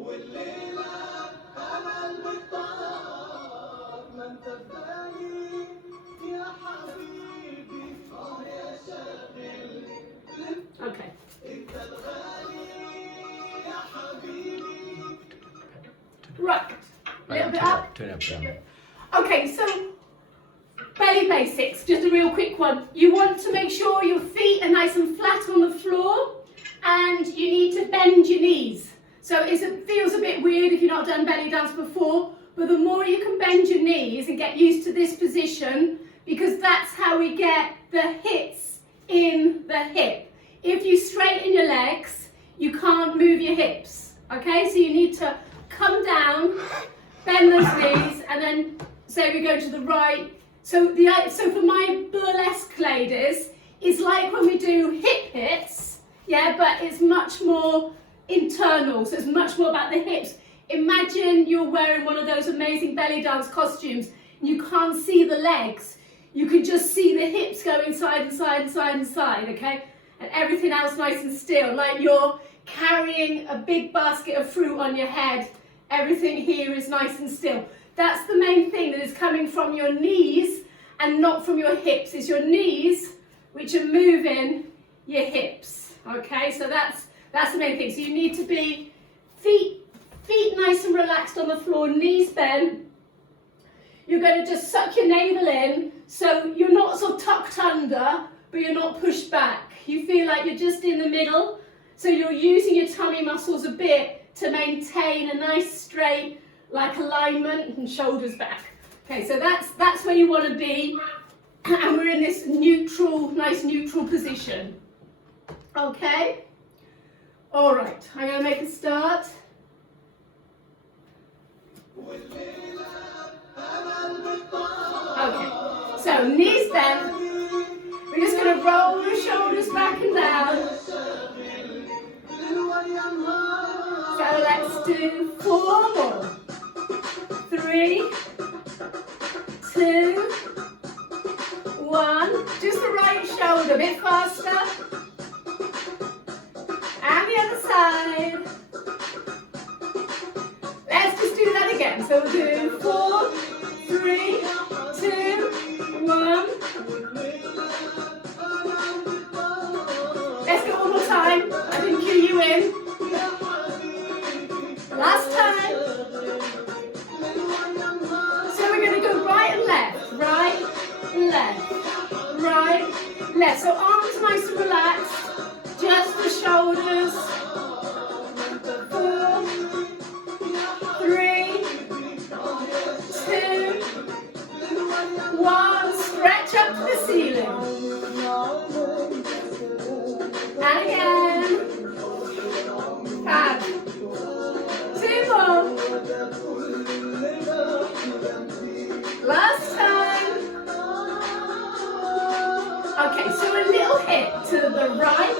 Okay. Right. A little bit up. Turn up down. Okay, so belly basics, just a real quick one. You want to make sure your feet are nice and flat on the floor, and you need to bend your knees. So it feels a bit weird if you've not done belly dance before, but the more you can bend your knees and get used to this position, because that's how we get the hips in the hip. If you straighten your legs, you can't move your hips, okay? So you need to come down, bend those knees, and then say we go to the right. So for my burlesque ladies, it's like when we do hip hits, yeah, but it's much more internal, so it's much more about the hips. Imagine you're wearing one of those amazing belly dance costumes, and you can't see the legs. You can just see the hips going side and side and side and side, okay? And everything else nice and still, like you're carrying a big basket of fruit on your head. Everything here is nice and still. That's the main thing that is coming from your knees and not from your hips. It's your knees which are moving your hips, okay? So that's the main thing. So you need to be feet nice and relaxed on the floor, knees bent. You're going to just suck your navel in, so you're not sort of tucked under, but you're not pushed back. You feel like you're just in the middle, so you're using your tummy muscles a bit to maintain a nice straight like alignment and shoulders back. Okay, so that's where you want to be, and we're in this neutral, nice neutral position. Okay? All right, I'm going to make a start. Okay, so knees bent. We're just going to roll the shoulders back and down. So let's do 4 more. 3, 2, 1. Just the right shoulder, a bit faster. And the other side. Let's just do that again. So we'll do 4, 3, 2, 1. Let's go one more time. I didn't cue you in. Last time. So we're going to go right and left. Right, left. Right, left. So arms nice and relaxed. Just the shoulders. 4, 3, 2, 1. Stretch up to the ceiling. And again. And 2 more. Last time. Okay, so a little hip to the right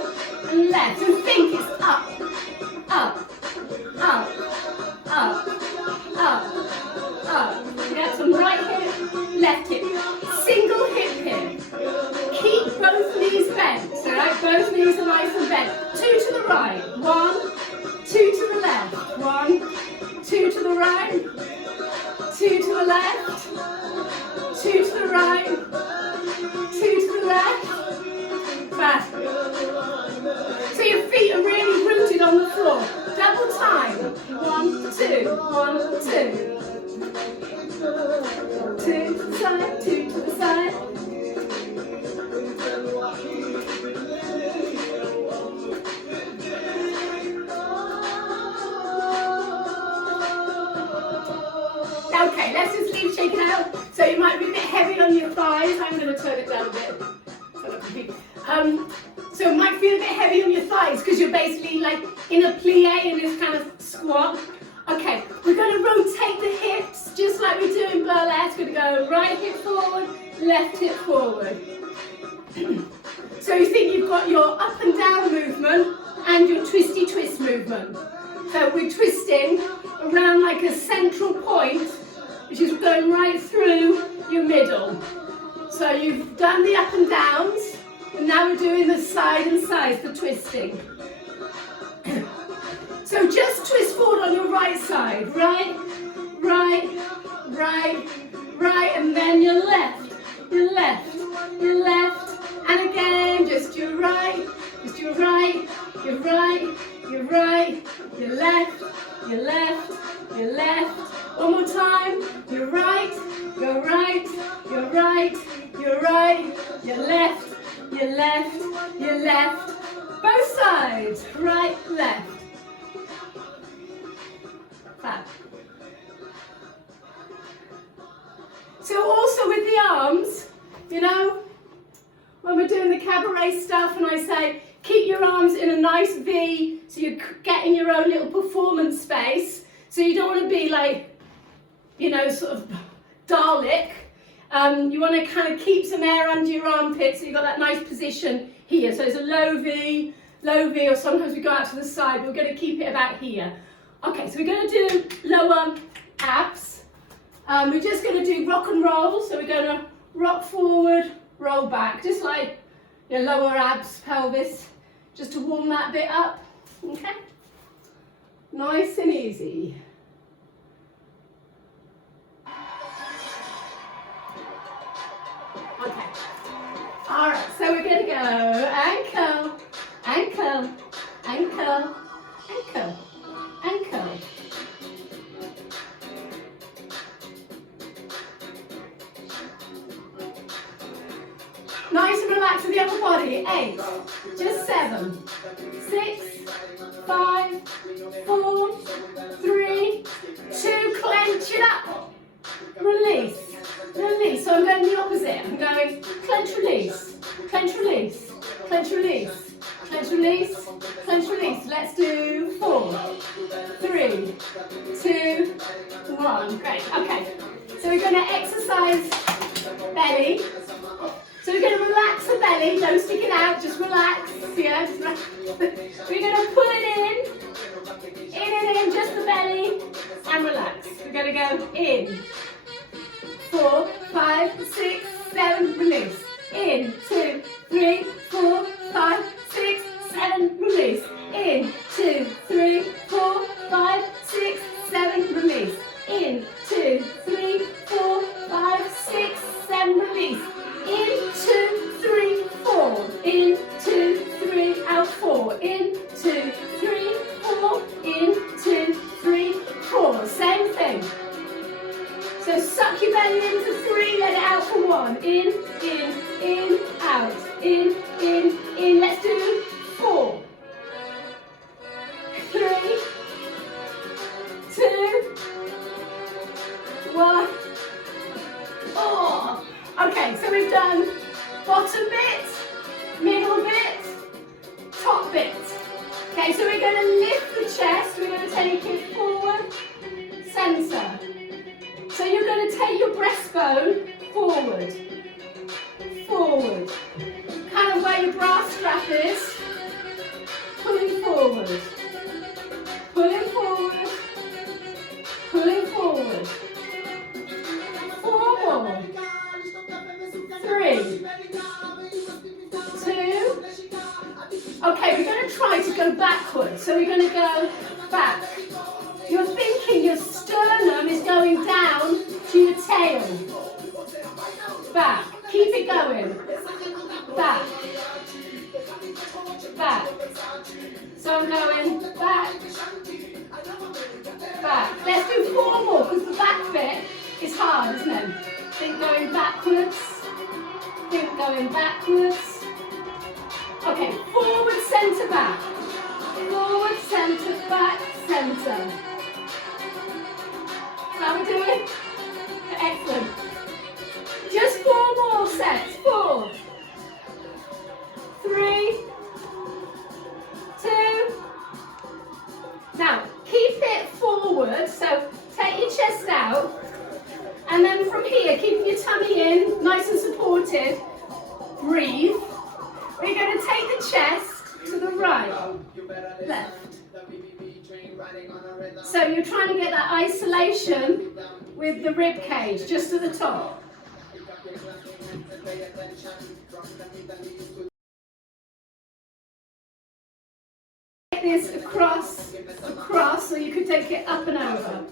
and left. And think it's up, up, up, up, up, up. Yeah, some right hip, left hip. Single hip here. Keep both knees bent. So right, both knees are nice and bent. 2 to the right. 1, 2 to the left. 1, 2 to the right. 2 to the left. 2 to the right. 2 to the left. Fast. So your feet are really rooted on the floor. Double time. 1, 2. 1, 2. 2 to the side. 2 to the side. Okay, let's just leave shaking out. So you might be a bit heavy on your thighs. I'm going to turn it down a bit. So it might feel a bit heavy on your thighs because you're basically like in a plie, in this kind of squat. Okay, we're going to rotate the hips just like we do in burlesque. We're going to go right hip forward, left hip forward. So you think you've got your up and down movement and your twisty twist movement. So we're twisting around like a central point, which is going right through your middle. So you've done the up and downs, and now we're doing the side and sides, the twisting. So just twist forward on on your right side. Right, right, right, right, and then your left, your left, your left, and again, just your right, just your right, your right, your right, your left, your left, your left. One more time, your right, your right, your right, your right, your left, your left, your left. Both sides, right, left. Fab. So also with the arms, you know, when we're doing the cabaret stuff and I say, keep your arms in a nice V, so you're getting your own little performance space. So you don't want to be like, you know, sort of Dalek. You want to kind of keep some air under your armpits, so you've got that nice position here. So it's a low V, or sometimes we go out to the side. We're going to keep it about here. Okay, so we're going to do lower abs. We're just going to do rock and roll. So we're going to rock forward, roll back, just like your lower abs, pelvis, just to warm that bit up. Okay, nice and easy. Okay. All right, so we're going to go ankle, ankle, ankle, ankle, ankle. Nice and relaxed with the upper body. 8, just 7, 6, 5, 4, 3, 2, clench it up. Release, release. So I'm going the opposite. I'm going clench, release, clench, release, clench, release, clench, release, clench, release. Let's do 4, 3, 2, 1. Great. Okay. So we're going to exercise belly. So we're going to relax the belly. Don't stick it out. Just relax. Yeah. Just relax. We're going to pull it in, just the belly, and relax. We're going to go in. 4, 5, 6, 7, release. In, 2, 3, 4, 5, 6, 7, release. In, 2, 3, 4, 5, 6, 7, release. In, 2, 3, 4, 5, 6, 7, release. In, 2, 3, 4. In, 2, 3, out 4. In, 2, 3, 4. In, 2, 3, 4. Same thing. So suck your belly in for 3, let it out for 1. In, out. In. Let's do 4, 3, 2, 1. Oh. Okay, so we've done bottom bit, middle bit, top bit. Okay, so we're going to lift the chest, we're going to take it forward, centre. So you're going to take your breastbone forward, forward, kind of where your bra strap is, pulling forward, pulling forward, pulling forward. 4 more. 3, 2. Okay, we're going to try to go backwards. So we're going to go back. You're thinking your sternum is going down to your tail. Back. Keep it going. Back. Back. So I'm going back. Back. Let's do 4 more because the back bit is hard, isn't it? Think going backwards. Think going backwards. Okay, forward, centre, back. Forward, centre, back, centre. How are we doing? Excellent. Just 4 more sets. 4, 3, 2. Now, keep it forward, so take your chest out. And then from here, keeping your tummy in, nice and supported, breathe. We're going to take the chest to the right, left. So you're trying to get that isolation with the rib cage, just at the top. Take this across, so you could take it up and over.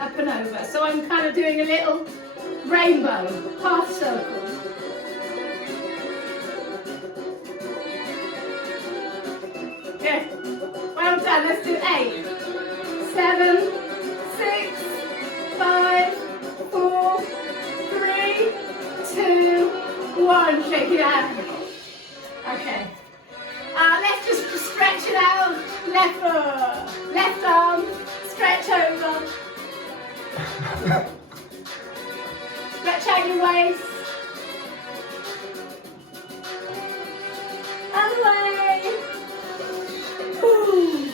Up and over. So I'm kind of doing a little rainbow, half circle. Good. Well done. Let's do 8, 7, 6, 5, 4, 3, 2, 1. Shake it out. Okay. Let's just stretch it out. Left arm. Stretch over. Stretch out your waist. Other way. Ooh.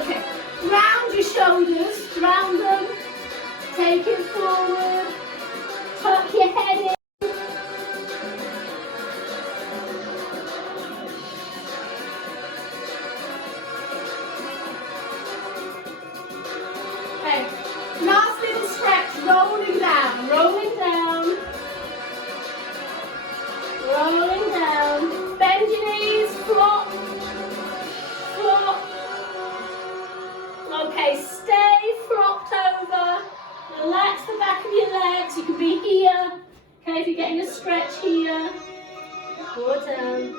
Okay, round your shoulders, round them, take it forward, tuck your head in. Okay, last little stretch, rolling down, rolling down. Rolling down, bend your knees, flop, flop. Okay, stay flopped over, relax the back of your legs, you can be here, okay, if you're getting a stretch here, or down.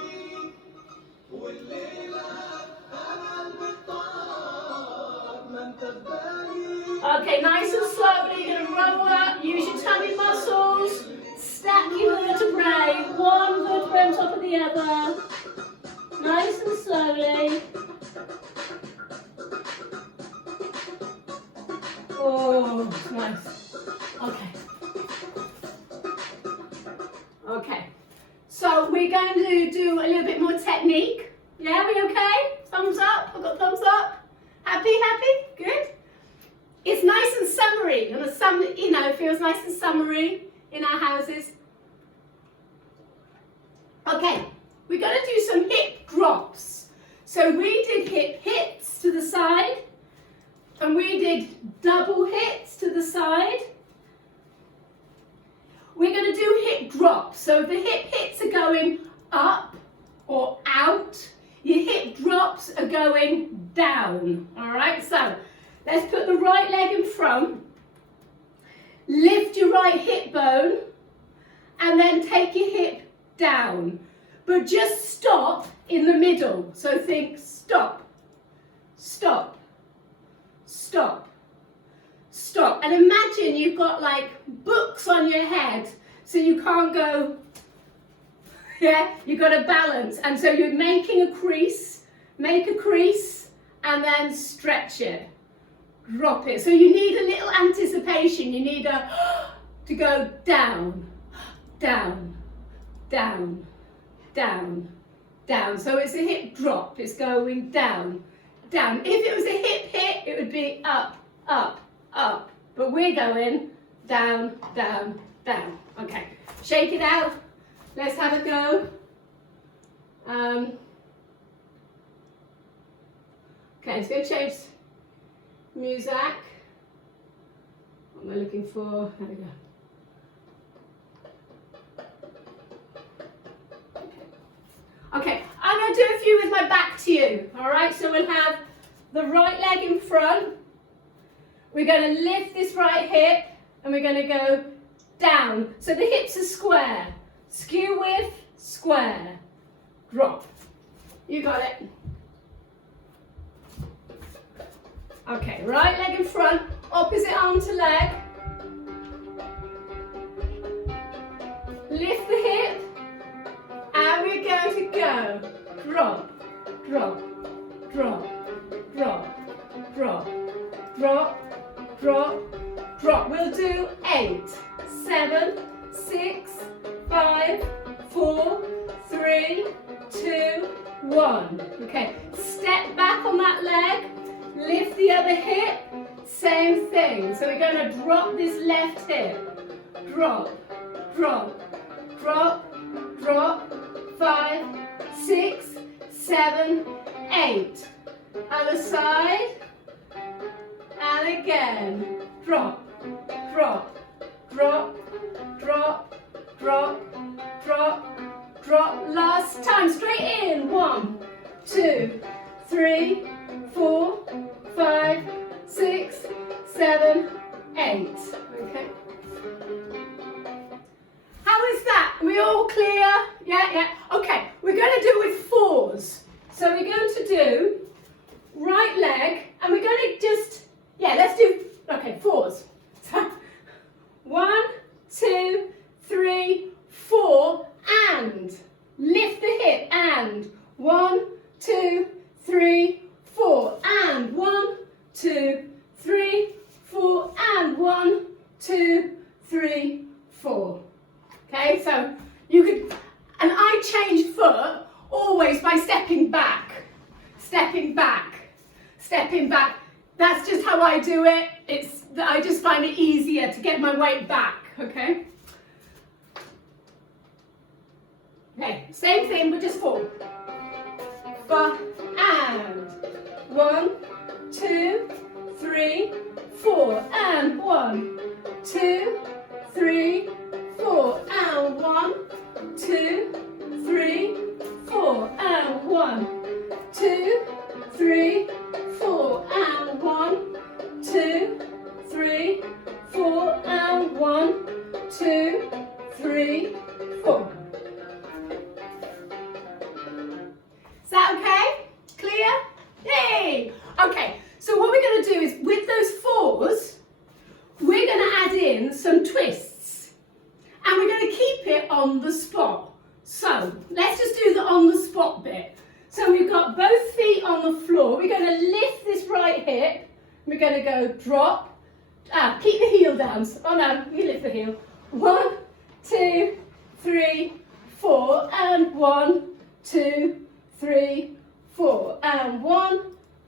Okay, nice and slowly, you're going to roll up, use your tummy muscles. Stack your vertebrae, one vertebra on top of the other, nice and slowly. Oh, nice. Okay. Okay. So we're going to do a little bit more technique. Yeah, we okay? Thumbs up. I've got thumbs up. Happy? Happy? Good. It's nice and summery. And the sun, it feels nice and summery in our houses. Okay, we're going to do some hip drops. So we did hits to the side, and we did double hits to the side. We're going to do hip drops. So the hip hits are going up or out. Your hip drops are going down. All right, so let's put the right leg in front. Lift your right hip bone, and then take your hip down. But just stop in the middle. So think stop, stop, stop, stop. And imagine you've got like books on your head, so you can't go, yeah, you've got to balance. And so you're making a crease, make a crease, and then stretch it. Drop it. So you need a little anticipation. You need to go down, down, down, down, down. So it's a hip drop. It's going down, down. If it was a hip hit, it would be up, up, up. But we're going down, down, down. Okay. Shake it out. Let's have a go. Okay, it's going to change music. What am I looking for? There we go. Okay, I'm going to do a few with my back to you. All right, so we'll have the right leg in front. We're going to lift this right hip, and we're going to go down. So the hips are square. Skew width, square. Drop. You got it. Okay, right leg in front, opposite arm to leg. Lift the hip, and we're going to go. Drop, drop, drop, drop, drop, drop, drop, drop. We'll do 8, 7, 6, 5, 4, 3, 2, 1. Okay, step back on that leg. Lift the other hip, same thing. So we're going to drop this left hip. Drop, drop, drop, drop. 5, 6, 7, 8. Other side. And again. Drop, drop, drop, drop, drop, drop, drop. Last time, straight in. 1, 2, 3, 4, 5, 6, 7, 8. Okay. How is that? Are we all clear? Yeah. Okay, we're going to do with 4s. So we're going to do right leg, and we're going to just, let's do, okay, 4s. So 1, 2, 3, 4, and lift the hip, and 1, 2, 3, 4, and 1, 2, 3, 4, and 1, 2, 3, 4. Okay, so you could, and I change foot always by stepping back, stepping back, stepping back. That's just how I do it. I just find it easier to get my weight back, okay? Okay, same thing, but just 4. And 1, 2, 3, 4, and 1, 2, 3, 4, and 1, 2, 3, 4, and 1, 2, 3, 4, and 1, 2, 3, 4, and 1, 2, 3, 4. Is that okay? Clear? Yay! Okay, so what we're going to do is, with those 4s, we're going to add in some twists. And we're going to keep it on the spot. So, let's just do the on the spot bit. So we've got both feet on the floor. We're going to lift this right hip. We're going to go drop. Keep the heel down. Oh no, you lift the heel. 1, 2, 3, 4, and 1, 2, 3, 4, and 1,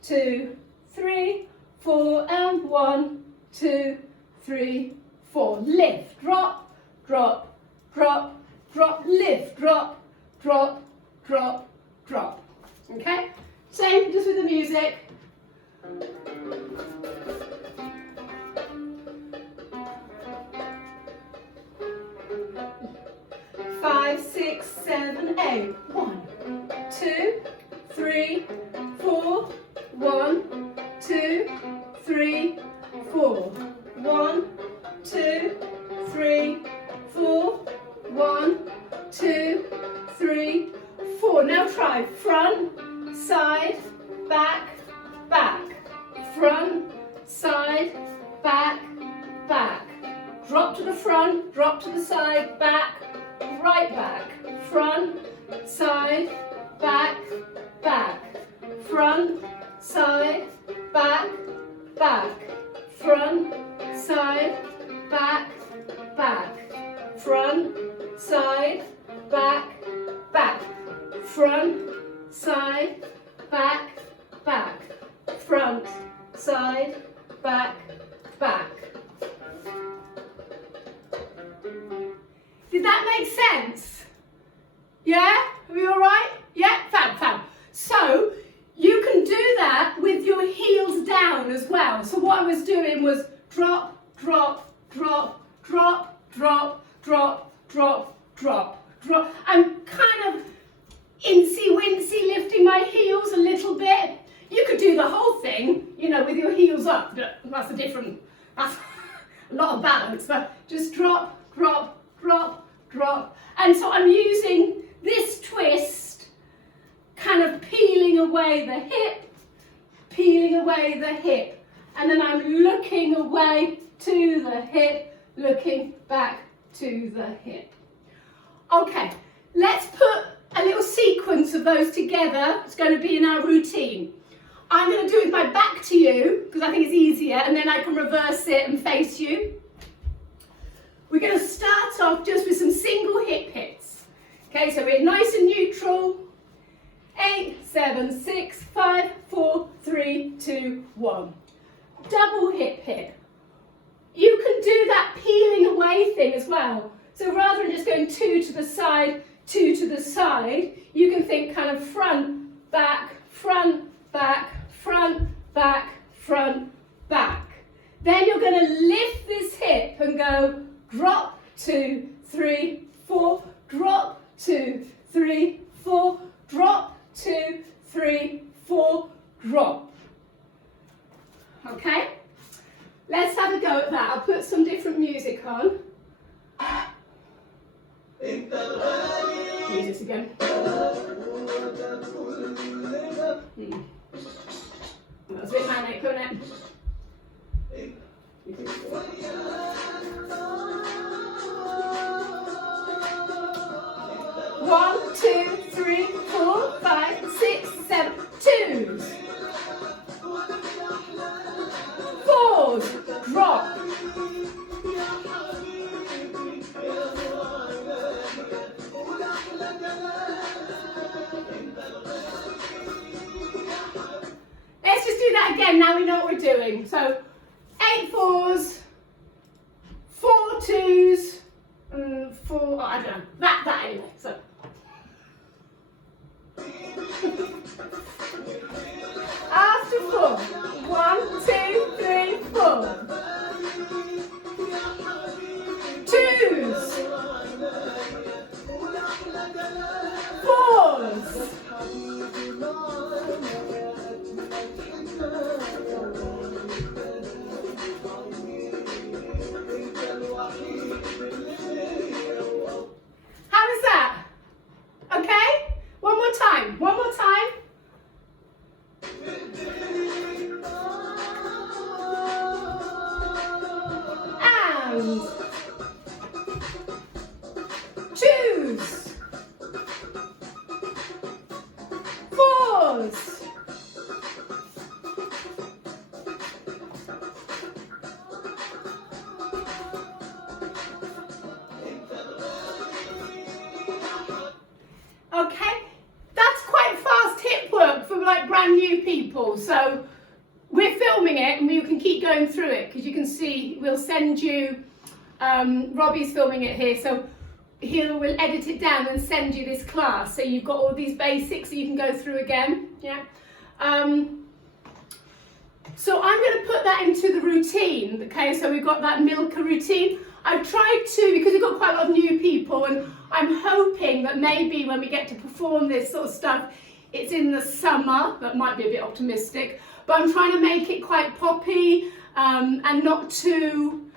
2, 3, 4, and 1, 2, 3, 4. Lift, drop, drop, drop, drop, lift, drop, drop, drop, drop. Okay? Same, just with the music. Five, 6, 7, 8. 1, 2, 3, 4. 1, 2, 3, 4. 1, 2, 3, 4. 1, 2, 3, 4. Now try front, side, back, back. Front, side, back, back. Drop to the front, drop to the side, back, right back. Front, side, back, back. Front, side, back, back. Front, side, back, back. Front, side, back, back. Front, side, back, back. Front, side, back, back. Did that make sense? Yeah? Are we all right? Yeah? Fab, fab. So, you can do that with your heels down as well. So what I was doing was drop, drop, drop, drop, drop, drop, drop, drop, drop. I'm kind of incy-wincy lifting my heels a little bit. You could do the whole thing, you know, with your heels up. That's a lot of balance, but just drop, drop, drop, drop. And so I'm using this twist, kind of peeling away the hip, peeling away the hip. And then I'm looking away to the hip, looking back to the hip. Okay, let's put a little sequence of those together. It's going to be in our routine. I'm going to do it with my back to you, because I think it's easier, and then I can reverse it and face you. We're going to start off just with some single hip hits. Okay, so we're nice and neutral. 8, 7, 6, 5, 4, 3, 2, 1. Double hip hit. You can do that peeling away thing as well. So rather than just going 2 to the side, 2 to the side, you can think kind of front, back, front, back, front, back, front, back. Then you're going to lift this hip and go drop, 2, 3, 4, drop, 2, 3, again. That's a bit manic, isn't it? 1, 2, 3, 4, 5, 6, 7, 2s. 4s, drop. Let's just do that again, now we know what we're doing. So 8 4s, 4 2s, and 4, oh, I don't know, that anyway. So after 4, 1, 2, 3, 4. 2s, 4s. How is that? Okay? One more time. One more time. And 2s, 4s. Okay, that's quite fast hip work for like brand new people. So we're filming it and you can keep going through it because you can see we'll send you, Robbie's filming it here, so we'll edit it down and send you this class. So you've got all these basics that you can go through again. Yeah. So I'm going to put that into the routine. Okay, so we've got that Milka routine. I've tried to, because we've got quite a lot of new people, and I'm hoping that maybe when we get to perform this sort of stuff, it's in the summer. That might be a bit optimistic, but I'm trying to make it quite poppy and not too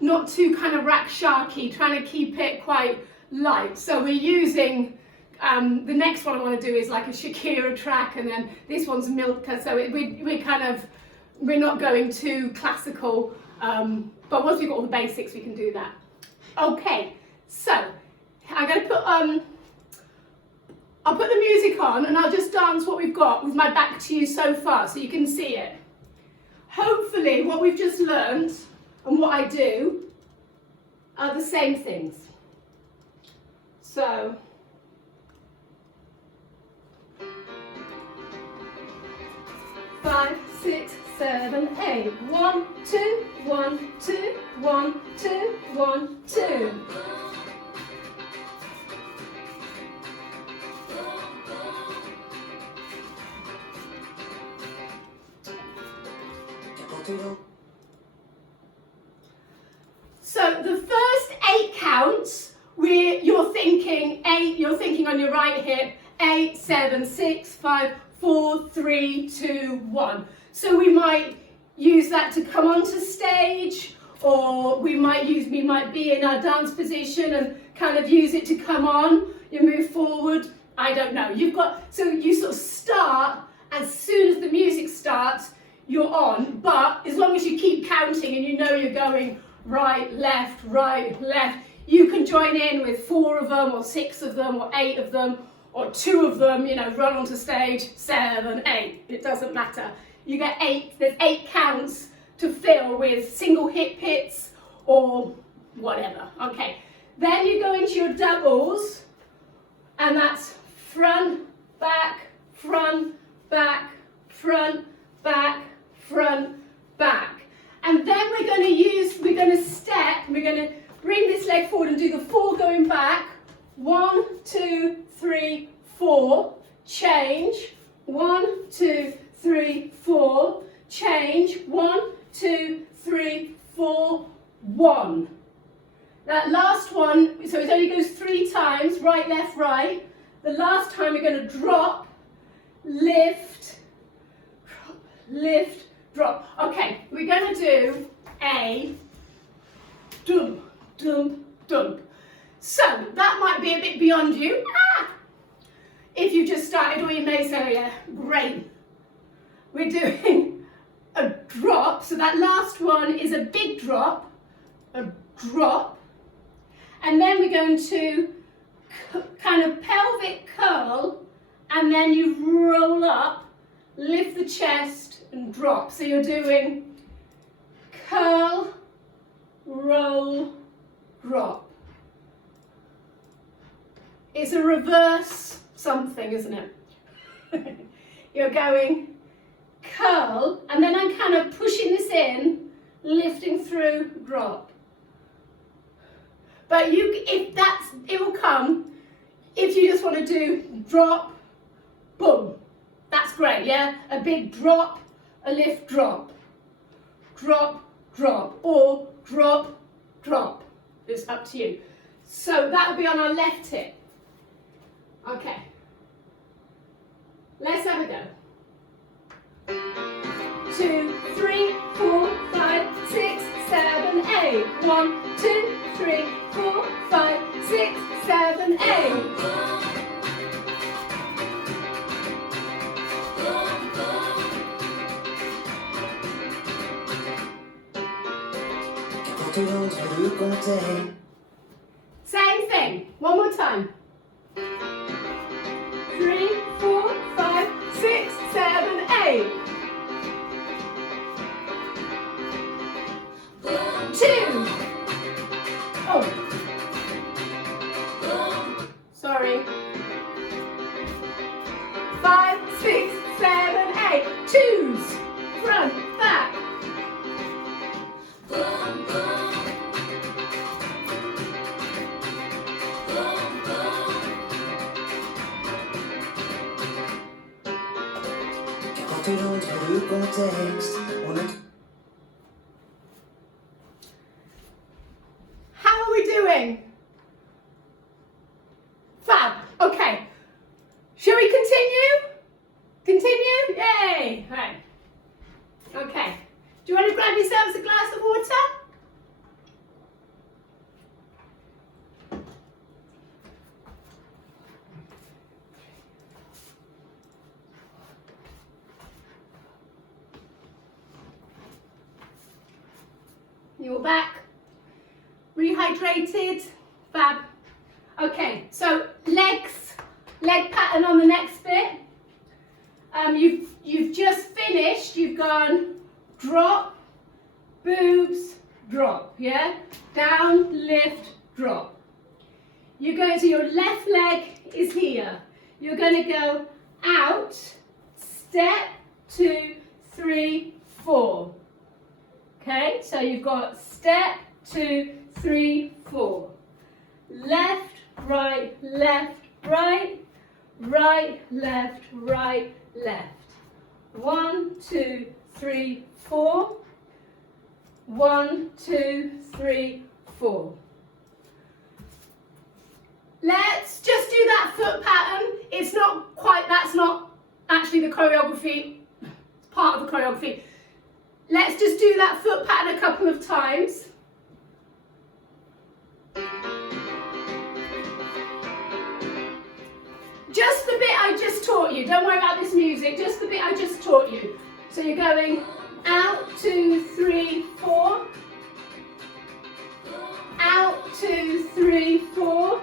kind of rack-sharky, trying to keep it quite light. So we're using, the next one I want to do is like a Shakira track, and then this one's Milka, so we're not going too classical, but once we've got all the basics we can do that. Okay, so I'm going to put, I'll put the music on and I'll just dance what we've got with my back to you so far so you can see it. Hopefully what we've just learned and what I do are the same things. So, five, 6, 7, 8. 1, 2, 1, 2, 1, 2, 1, 2. So the first 8 counts, you're thinking 8, you're thinking on your right hip, 8, 7, 6, 5, 4, 3, 2, 1. So we might use that to come onto stage, or we might be in our dance position and kind of use it to come on. You move forward, I don't know. So you sort of start, as soon as the music starts, you're on, but as long as you keep counting and you know you're going right, left, you can join in with 4 of them, or 6 of them, or 8 of them, or 2 of them, run onto stage, 7, 8, it doesn't matter. You get 8, there's 8 counts to fill with single hip hits or whatever. Okay, then you go into your doubles, and that's front, back, front, back, front, back, front, back. And then we're going to step, we're going to bring this leg forward and do the 4 going back. 1, 2, 3, 4, change. 1, 2, 3, 4, change. 1, 2, 3, 4, 1. That last one, so it only goes 3 times, right, left, right. The last time we're going to drop, lift, lift, drop. Okay, we're going to do a dump, dump, dump. So that might be a bit beyond you. if you just started, or you may say, yeah, great. We're doing a drop, so that last one is a big drop, a drop, and then we're going to kind of pelvic curl, and then you roll up, lift the chest and drop. So you're doing curl, roll, drop. It's a reverse something, isn't it? You're going curl, and then I'm kind of pushing this in, lifting through, drop. But it will come if you just want to do drop, boom. That's great, yeah? A big drop, a lift, drop. Drop, drop, or drop, drop. It's up to you. So that will be on our left hip. Okay. Let's have a go. 2, 3, 4, 5, 6, 7, 8. 1, 2, 3, 4, 5, 6, 7, 8. Same thing. One more time. 3, 4, 5, 6, 7, 8. 2. Oh. Sorry. 5, 6, 7, 8. Twos. Front, back. How are we doing? Fab. Okay. Shall we continue? Continue? Yay. Right. Okay. Do you want to grab yourselves a glass of water? You're back, rehydrated, fab. Okay, so leg pattern on the next bit. You've just finished, you've gone drop, boobs, drop, yeah? Down, lift, drop. You're going to, your left leg is here. You're going to go out, step, 2, 3, 4. Okay, so you've got step, 2, 3, 4. Left, right, left, right, right, left, right, left. 1, 2, 3, 4. 1, 2, 3, 4. Let's just do that foot pattern. It's not quite, that's not actually the choreography, part of the choreography. Let's just do that foot pattern a couple of times. Just the bit I just taught you. Don't worry about this music, just the bit I just taught you. So you're going out, 2, 3, 4. Out, 2, 3, 4.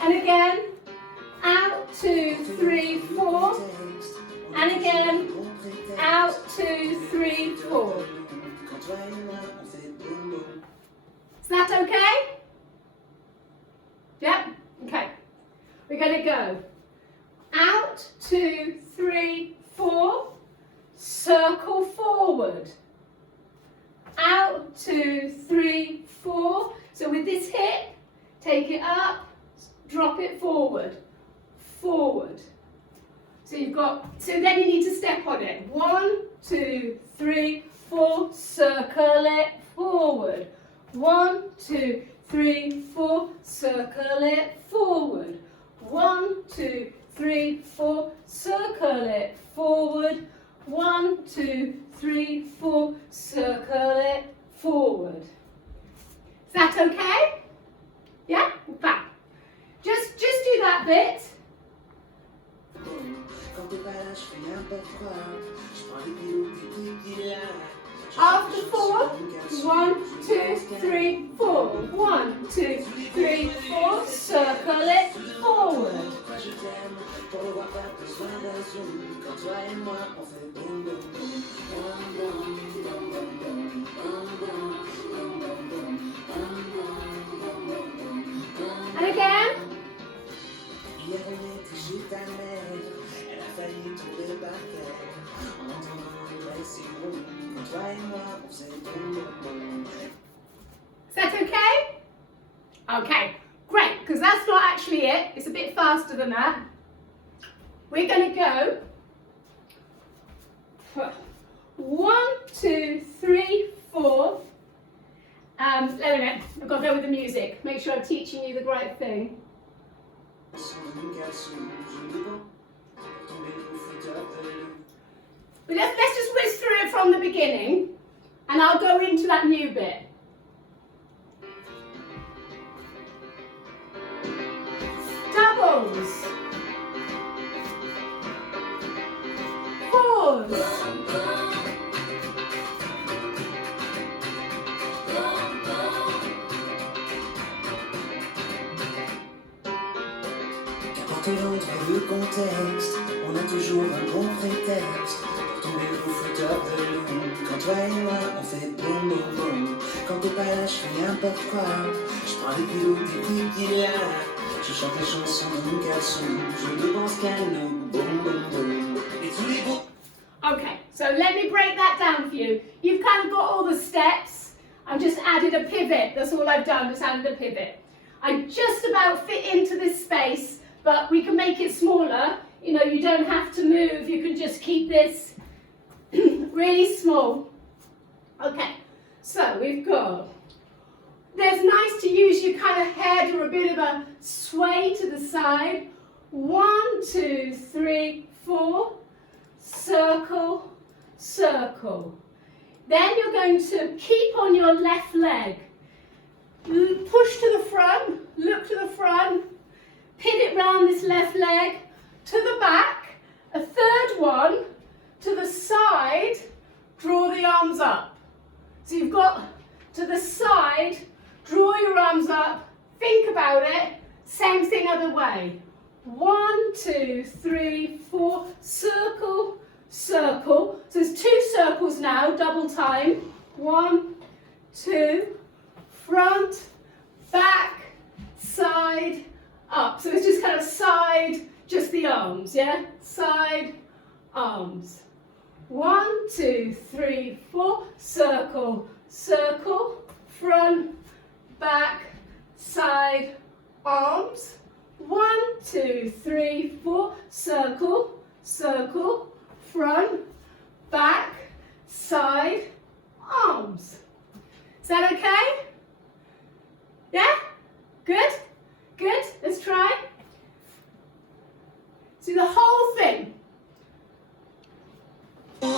And again, out, 2, 3, 4. And again, out, 2, 3, 4. Is that okay? Yep, okay. We're going to go out, 2, 3, 4, circle forward. Out, 2, 3, 4. So with this hip, take it up, drop it forward, forward. So you've got, so then you need to step on it. 1, 2, 3, 4, circle it forward. 1, 2, 3, 4, circle it forward. 1, 2, 3, 4, circle it forward. 1, 2, 3, 4, circle it forward. Is that okay? Yeah? Back. Just do that bit. Quand toi et moi on fait boum boum boum, boum boum boum boum boum, boum boum boum boum boum, boum boum boum boum boum. And again. Hier on était chez ta mère, elle a failli tomber par terre. En entendant le dressing room, quand toi et moi on faisait boum boum boum. Is that okay? Okay, great, because that's not actually it. It's a bit faster than that. We're going to go 1, 2, 3, 4. Let me know. I've got to go with the music. Make sure I'm teaching you the right thing. But let's just whiz through it from the beginning, and I'll go into that new bit. Doubles. Fours. Qu'importe l'autre et le contexte, on a toujours un bon prétexte pour tomber au flotteur de Lyon. Quand toi et moi on fait boum boum boum, quand t'es pas là je fais n'importe quoi. Je prends les kilos des petits qu'il y a, je chante les chansons dans mon caleçon, je dépense qu'à nous, boum boum boum. Et tous les beaux. Okay, so let me break that down for you. You've kind of got all the steps. I've just added a pivot. That's all I've done, just added a pivot. I just about fit into this space, but we can make it smaller. You know, you don't have to move. You can just keep this really small. Okay, so we've got, there's nice to use your kind of head or a bit of a sway to the side. 1, 2, 3, 4. Circle, circle. Then you're going to keep on your left leg. Push to the front, look to the front, pivot round this left leg, to the back, a third one, to the side, draw the arms up. So you've got to the side, draw your arms up, think about it, same thing other way. 1, 2, 3, 4, circle, circle. So there's 2 circles now, double time. 1, 2, front, back, side, up. So it's just kind of side, just the arms, yeah? Side, arms. 1, 2, 3, 4, circle, circle, front, back, side, arms. 1, 2, 3, 4, circle, circle, front, back, side, arms. Is that okay? Yeah? Good? Good? Let's try. Do the whole thing. 2,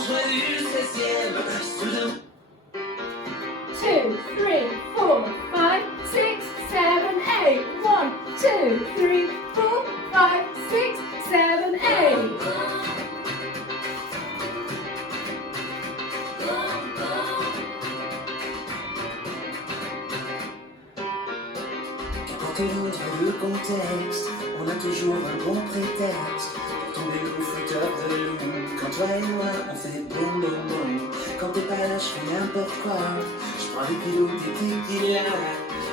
3, 4, 5, 6, 7, 8. 1, 2, 3, 4, 5, 6, 7, 8. Qu'importe l'autre et le contexte, on a toujours un bon prétexte pour tomber au flotteur de Lyon. Quand toi et moi on fait boum boum boum, quand t'es pas là je fais n'importe quoi. Je prends les kilos des petits qu'il y a,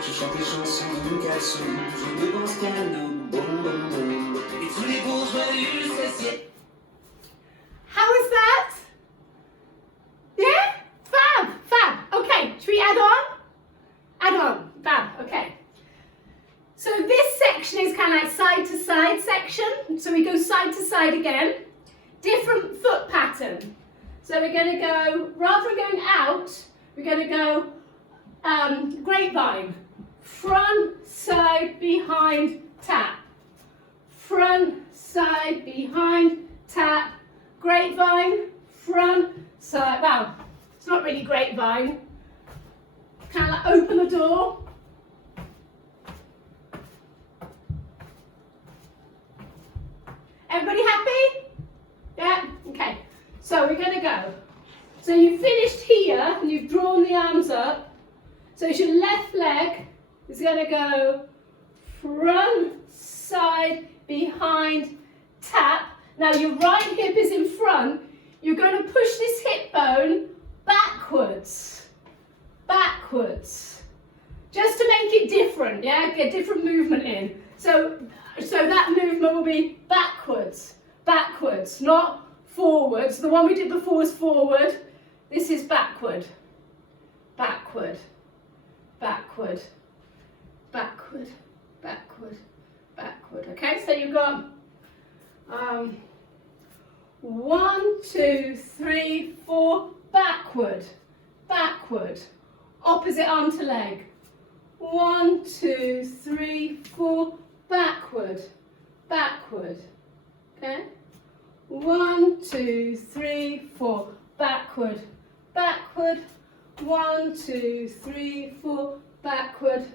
je chante les chansons dans mon caleçon, je dépense qu'à nous, boum boum boum. Et tous les bourgeois du 16e. How was that? Yeah? Fab, fab. Okay, should we add on? Add on, fab, okay. So this section is kind of like side to side section. So we go side to side again. Different foot pattern. So we're going to go, rather than going out, we're going to go grapevine. Front, side, behind, tap. Front, side, behind, tap. Grapevine, front, side. Wow, it's not really grapevine. Kind of like open the door. Everybody happy? Yeah? Okay. So we're going to go. So you finished here and you've drawn the arms up. So it's your left leg is going to go front, side, behind, tap. Now your right hip you're going to push this hip bone backwards, backwards, just to make it different, yeah, get different movement in. So that movement will be backwards, backwards, not forwards. The one we did before was forward. This is backward, backward, backward, backward, backward, backward. Okay, so you've got 1, 2, 3, 4, backward, backward, opposite arm to leg. 1, 2, 3, 4, backward, backward. Okay, 1, 2, 3, 4, backward, backward. 1, 2, 3, 4, backward.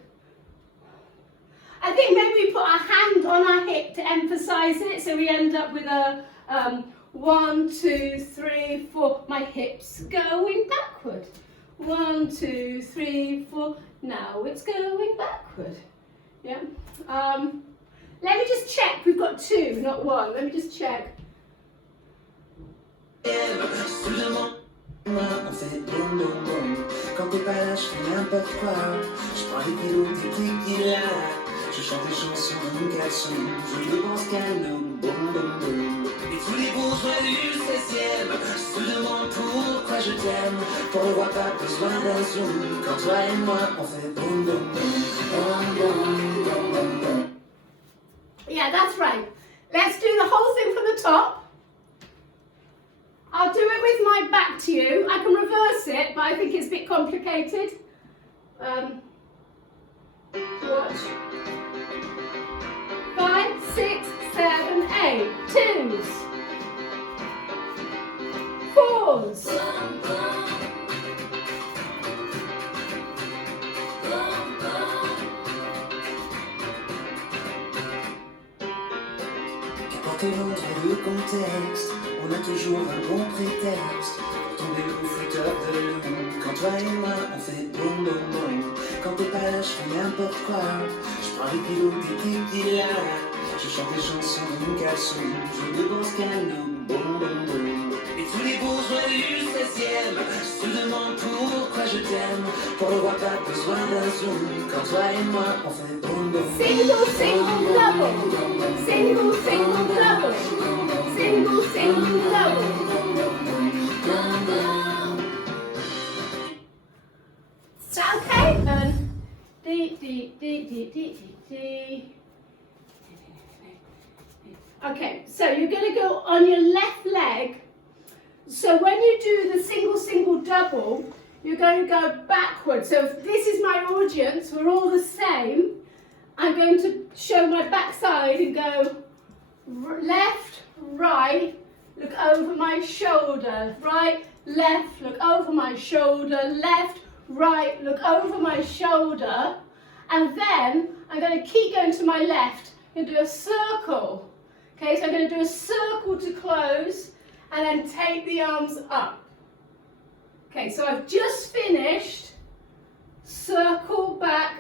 I think maybe we put our hand on our hip to emphasize it, so we end up with a 1, 2, 3, 4. My hips going backward. 1, 2, 3, 4. Now it's going backward. Yeah. Let me just check. We've got 2, not 1. Let me just check. Moi, on fait boum boum boum. Quand t'es pas là, je fais n'importe quoi. Je prends les kilos, des tequila. Je chante des chansons dans mon caleçon. Je dépense calme, boum boum boum. Et tous les bourgeois du 16e se demandent pourquoi je t'aime. Pour ne voir pas besoin d'un zoom. Quand toi et moi, on fait boum boum boum. Boum boum boum boum boum. Yeah, that's right. Let's do the whole thing from the top. I'll do it with my back to you. I can reverse it, but I think it's a bit complicated. Watch. 5, 6, 7, 8. 2s. 4s. Qu'importe l'autre le contexte, on a toujours un bon prétexte pour tomber au fouteur de l'ombre. Quand toi et moi on fait boum boum boum. Quand t'es pas là je fais n'importe quoi. Je prends les kilos des tequila. Je chante des chansons dans mon caleçon. Je dépense calme, boum boum boum. Et tous les bourgeois du 16e se demandent pourquoi je t'aime. Pour ne voir pas besoin d'un zoom. Quand toi et moi on fait boum boum. Single, single, double. Single, single, double. Single, single, double. Is that okay? D, D, D, D, D, D, D. Okay, so you're going to go on your left leg. So when you do the single, single, double, you're going to go backwards. So if this is my audience, we're all the same. I'm going to show my backside and go left, right, look over my shoulder, right, left, look over my shoulder, left, right, look over my shoulder, and then I'm going to keep going to my left and do a circle. Okay, so I'm going to do a circle to close and then take the arms up. Okay, so I've just finished circle back,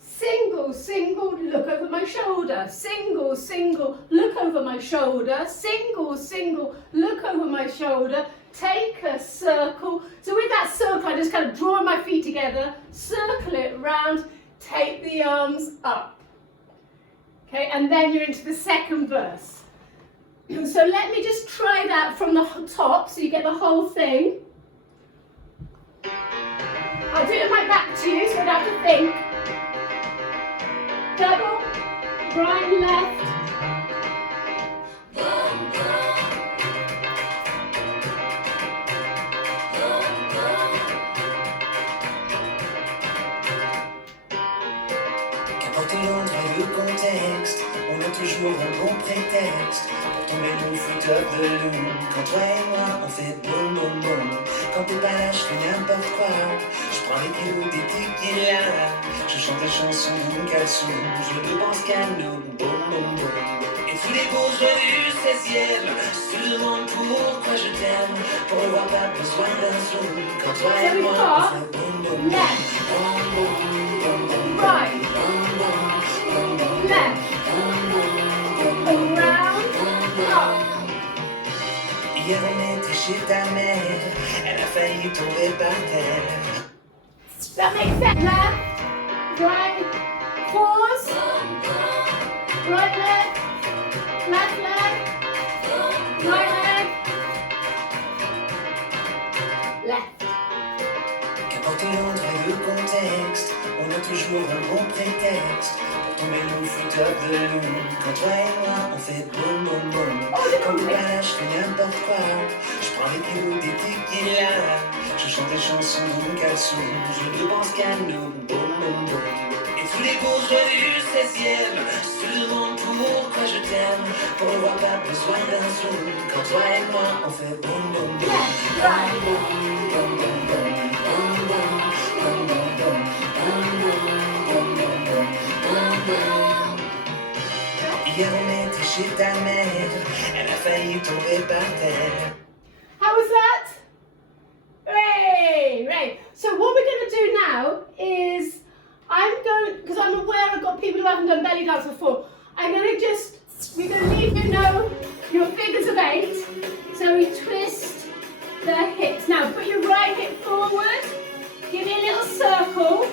single, single, look over my shoulder, single, single, look over my shoulder, single, single, look over my shoulder, take a circle. So with that circle, I just kind of draw my feet together, circle it round, take the arms up. Okay, and then you're into the second verse. So let me just try that from the top so you get the whole thing. I'll do it with my back to you so I don't have to think. Double, right, left. Qu'importe l'ordre et le contexte, on a toujours un bon prétexte pour tomber au fouteur de l'ombre. Quand toi et moi on fait boum boum boum. Quand t'es pas là je fais n'importe quoi. Je prends les kilos des tequila. Je chante des chansons dans mon caleçon. Je dépense calme, boum boum boum. Et tous les bourgeois du 16e se demandent pourquoi je t'aime. Pour ne voir pas besoin d'un zoom. Quand toi et moi on fait boum boum boum. Boum boum boum boum. Right, left, around, up. chez ta mère, elle a failli tomber par terre. That makes sense. Left, right, pause, right leg, left leg, right leg, left. Qu'importe l'ordre et le contexte, on a toujours un bon prétexte pour tomber le flotteur de l'eau. Quand toi et moi on fait boum boum boum, quand le là je fais n'importe quoi, je prends les kilos des tequila, je chante des chansons dans mon caleçon, je ne pense qu'à nous, boum boum boum. Et tous les bourgeois du 16e se demandent pourquoi je t'aime, pour ne voir pas besoin d'un zoom. Quand toi et moi on fait boum boum boum, Left, right. boum boum boum boum. Hier on était chez ta mère, elle a failli tomber par terre. How was that? Hooray! Right. So what we're going to do now is because I'm aware I've got people who haven't done belly dance before, we're going to leave you know your figures of 8. So we twist the hips. Now put your right hip forward, give me a little circle,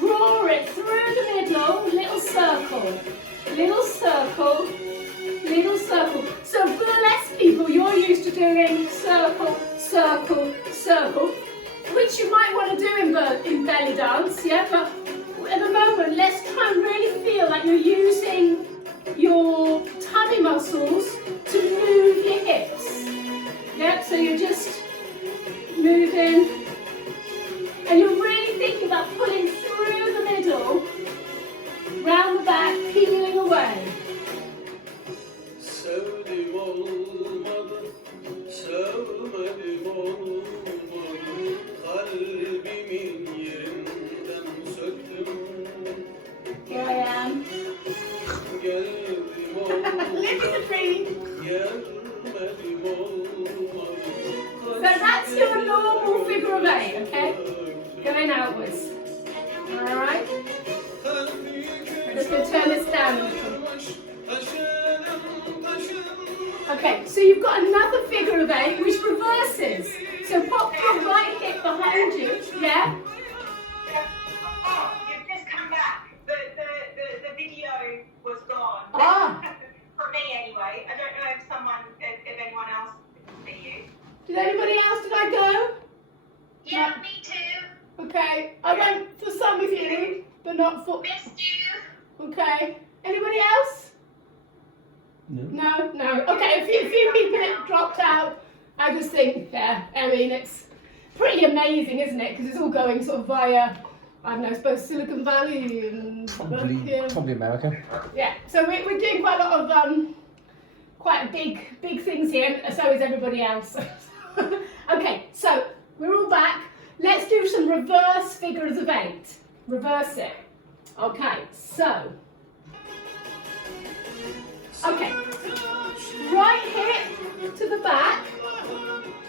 draw it through the middle, little circle, little circle, little circle. So burlesque people, you're used to doing circle, circle, circle, which you might want to do in belly dance, yeah? But at the moment, let's try and really feel like you're using your tummy muscles to move your hips. Yep, so you're just moving, and you're really thinking about pulling through the middle, round the back, peeling away. Sevdim olmadı, sevmedim olmadı, kalbimin yerinden söktüm. Here I am. Geldim Living the olmadı, dream. gelmedim olmadı. So that's your normal figure of 8, okay? Going outwards. Alright? I'm just going to turn this down a little. Okay, so you've got another figure of 8 which reverses. So pop your right hip behind you, yeah? Oh, you've just come back. The video was gone. Ah. For me anyway. I don't know if anyone else could see you. Did anybody else, did I go? Yeah, me too. Okay, I went for some of you, but not for... Missed you. Okay, anybody else? No. No. Okay, a few people that dropped out. I just think, yeah, I mean, it's pretty amazing, isn't it? Because it's all going sort of via, I don't know, I suppose Silicon Valley and... Probably America. Yeah, so we're doing quite a lot of, quite big things here, and so is everybody else. Okay, so we're all back. Let's do some reverse figures of 8. Reverse it. Okay, so... Okay, right hip to the back,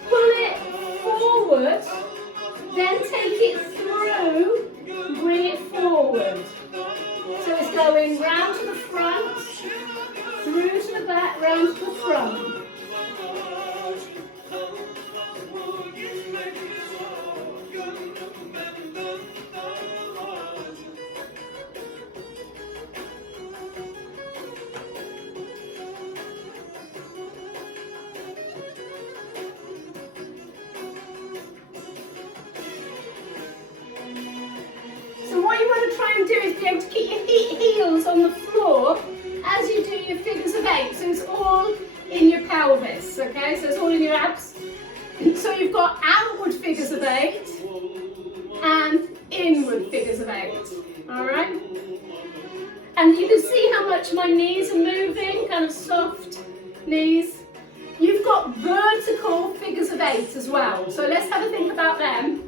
pull it forward, then take it through, bring it forward. So it's going round to the front, through to the back, round to the front. What you want to try and do is be able to keep your heels on the floor as you do your figures of 8. So it's all in your pelvis, okay? So it's all in your abs. So you've got outward figures of 8 and inward figures of 8, all right? And you can see how much my knees are moving, kind of soft knees. You've got vertical figures of 8 as well. So let's have a think about them.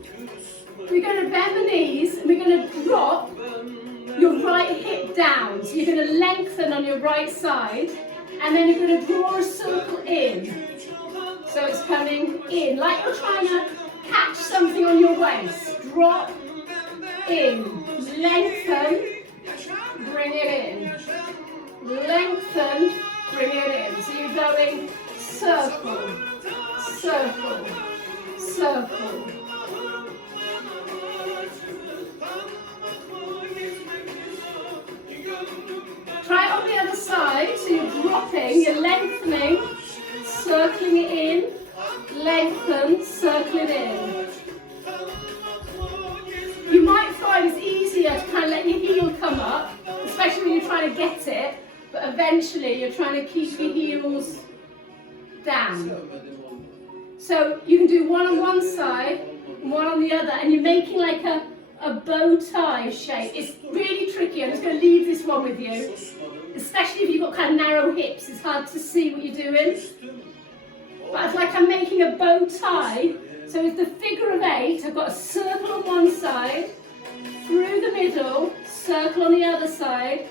We're going to bend the knees and we're going to drop your right hip down. So you're going to lengthen on your right side and then you're going to draw a circle in. So it's coming in, like you're trying to catch something on your waist. Drop in, lengthen, bring it in. Lengthen, bring it in. So you're going circle, circle, circle. Try it on the other side, so you're dropping, you're lengthening, circling it in, lengthen, circle it in. You might find it's easier to kind of let your heel come up, especially when you're trying to get it, but eventually you're trying to keep your heels down. So you can do one on one side and one on the other, and you're making like a bow tie shape. It's really tricky. I'm just going to leave this one with you, especially if you've got kind of narrow hips. It's hard to see what you're doing. But it's like I'm making a bow tie. So it's the figure of 8. I've got a circle on one side, through the middle, circle on the other side,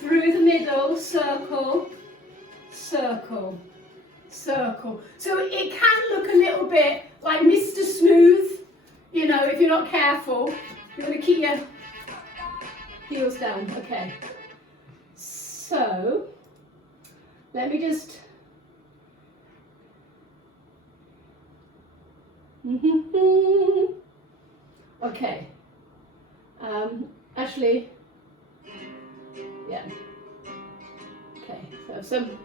through the middle, circle, circle, circle. So it can look a little bit like Mr. Smooth, you know, if you're not careful. You're going to keep your heels down. Okay. So, let me just... Okay. Actually, yeah. Okay, so some...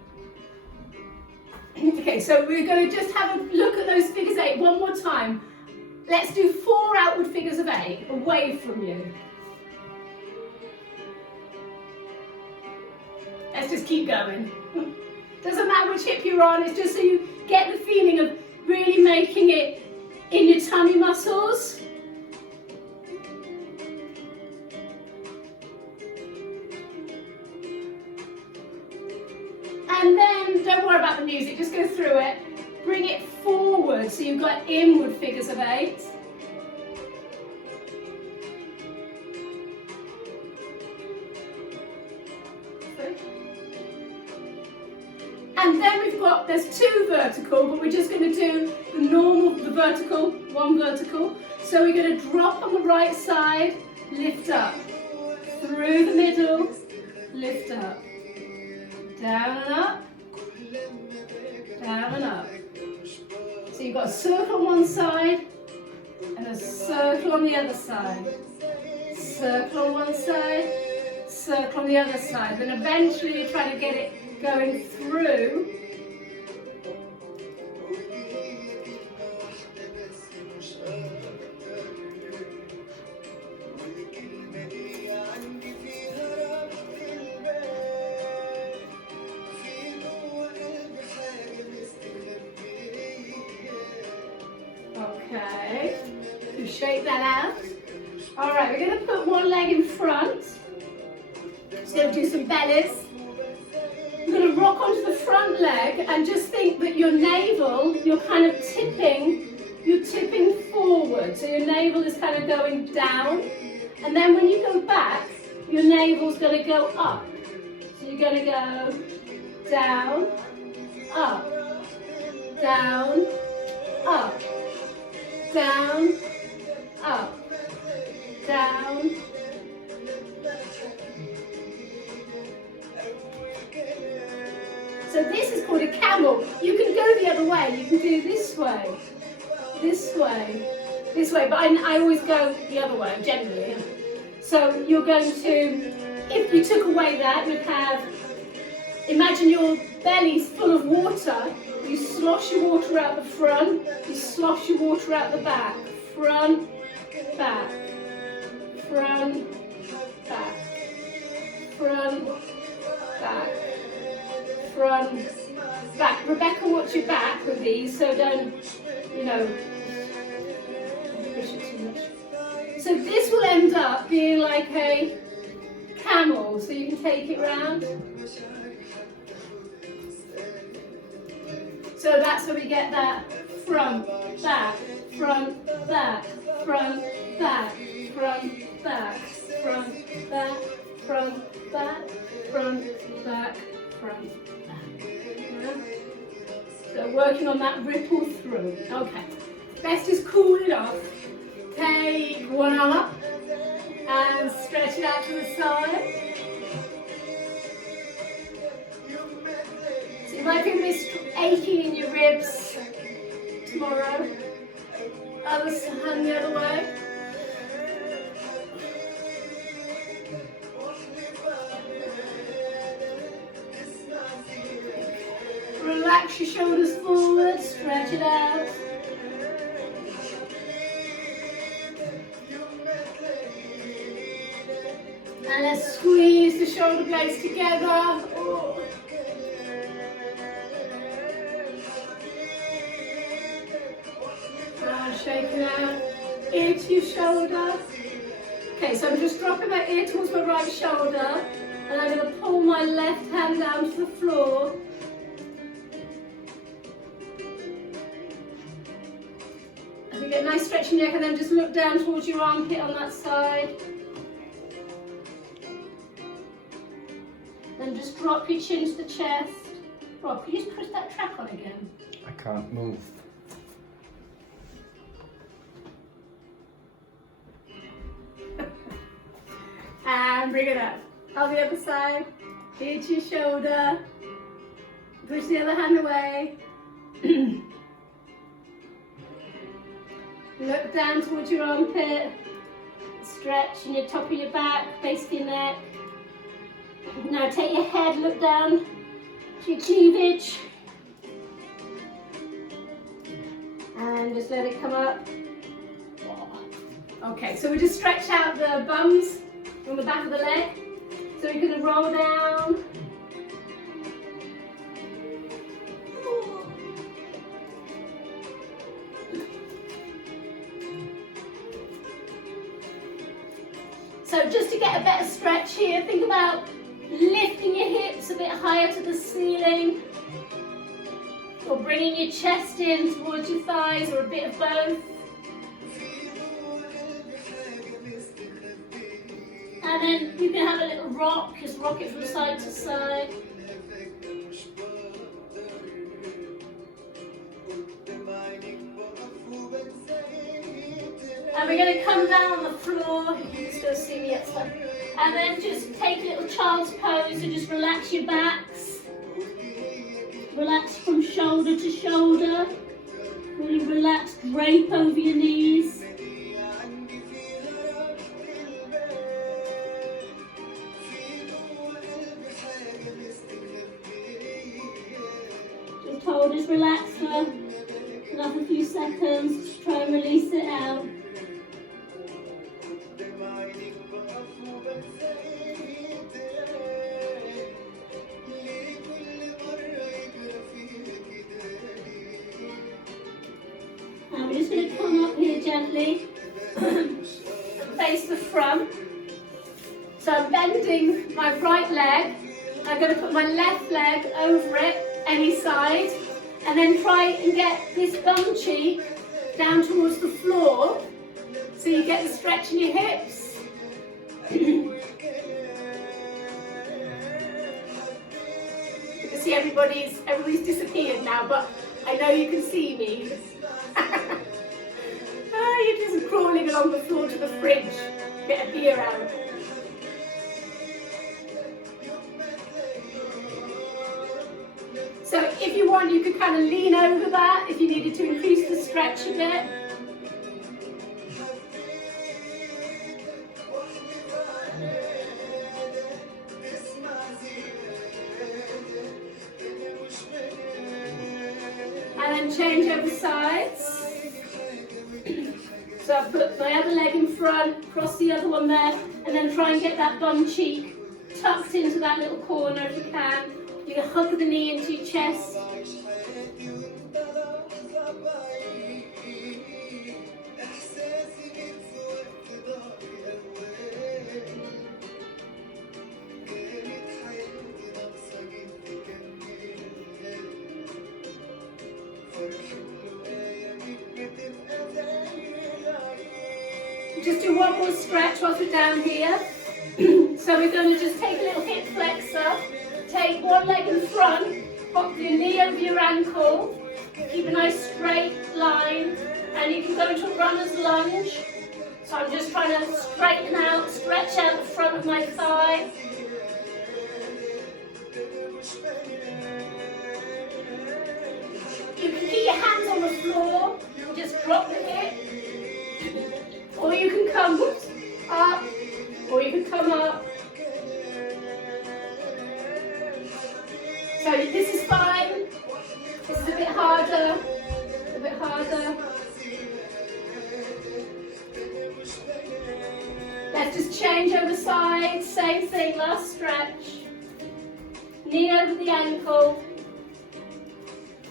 Okay, so we're going to just have a look at those figures 8 one more time. Let's do 4 outward figures of 8 away from you. Let's just keep going. Doesn't matter which hip you're on, it's just so you get the feeling of really making it in your tummy muscles. And then, don't worry about the music, just go through it. Bring it forward, so you've got inward figures of 8. And then we've got, there's 2 vertical, but we're just going to do the normal, the vertical, 1 vertical. So we're going to drop on the right side, lift up, through the middle, lift up, down and up, down and up. So you've got a circle on one side and a circle on the other side. Circle on one side, circle on the other side. Then eventually you try to get it going through. Okay, so shake that out. All right, we're going to put one leg in front. Just going to do some bellies. You're going to rock onto the front leg and just think that your navel, you're kind of tipping, you're tipping forward. So your navel is kind of going down. And then when you go back, your navel's going to go up. So you're going to go down, up, down, up, down, up, down. So this is called a camel. You can go the other way. You can do this way, this way, this way. But I always go the other way, generally. So you're going to, if you took away that, you'd have, imagine your belly's full of water. You slosh your water out the front, you slosh your water out the back. Front, back, front, back, front, back, front, back. Rebecca, watch your back with these, so don't, you know, push it too much. So this will end up being like a camel, so you can take it round. So that's where we get that front, back, front, back, front, back, front, back, front, back, front, back, front, back, front, back. Yeah. So working on that ripple through. Okay. Best is cool it off. Take one arm up and stretch it out to the side. So you might feel this aching in your ribs. tomorrow. Other hand the other way. Relax your shoulders forward, stretch it out. And let's squeeze the shoulder blades together. Oh. And shake it out. Ear to your shoulder. Okay, so I'm just dropping my ear towards my right shoulder. And I'm going to pull my left hand down to the floor. You get a nice stretch in your neck, and then just look down towards your armpit on that side. Then just drop your chin to the chest. Rob, can you just push that track on again? I can't move. And bring it up. On the other side. Hit your shoulder. Push the other hand away. Look down towards your armpit. Stretch in your top of your back, base of your neck. Now take your head, look down to your cleavage. And just let it come up. Okay, so we just stretch out the bums on the back of the leg. So you're going to roll down. So just to get a better stretch here, think about lifting your hips a bit higher to the ceiling, or bringing your chest in towards your thighs, or a bit of both. And then you can have a little rock, just rock it from side to side. And we're going to come down on the floor, you can still see me at some. And then just take a little child's pose and just relax your backs. Relax from shoulder to shoulder. Really relax, drape over your knees. Just hold, just relax for another few seconds. Just try and release it out. Now we're just going to come up here gently, face the front. So I'm bending my right leg. I'm going to put my left leg over it, any side, and then try and get this bum cheek down towards the floor, so you get the stretch in your hips. You can see everybody's disappeared now, but I know you can see me. You're just crawling along the floor to the fridge, get a beer out. So if you want, you could kind of lean over that if you needed to increase the stretch a bit. And then change over sides. So I've put my other leg in front, cross the other one there, and then try and get that bum cheek tucked into that little corner if you can. You can hug the knee into your chest. Just do one more stretch whilst we're down here. So we're going to just take a little hip flexor, take one leg in front, pop your knee over your ankle, keep a nice straight line, and you can go into a runner's lunge. So I'm just trying to straighten out, stretch out the front of my thigh. You can keep your hands on the floor. Drop the hip. Or you can come up. Or you can come up. So this is fine. This is a bit harder. A bit harder. Let's just change over sides. Same thing, last stretch. Knee over the ankle.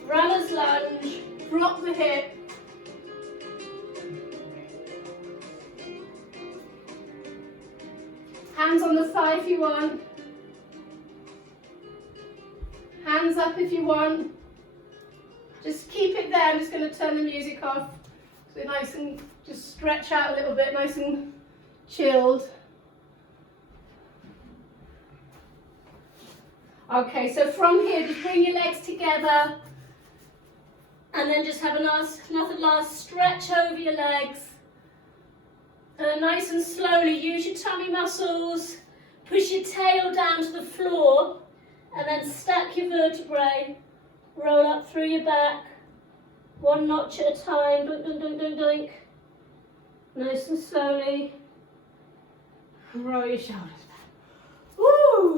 Runner's lunge. Drop the hip. Hands on the thigh if you want. Hands up if you want. Just keep it there. I'm just going to turn the music off. So nice and just stretch out a little bit, nice and chilled. Okay, so from here, just bring your legs together and then just have another last stretch over your legs. And nice and slowly use your tummy muscles, push your tail down to the floor and then stack your vertebrae, roll up through your back, one notch at a time, doink, doink, doink, doink, doink. Nice and slowly, roll your shoulders back. Woo!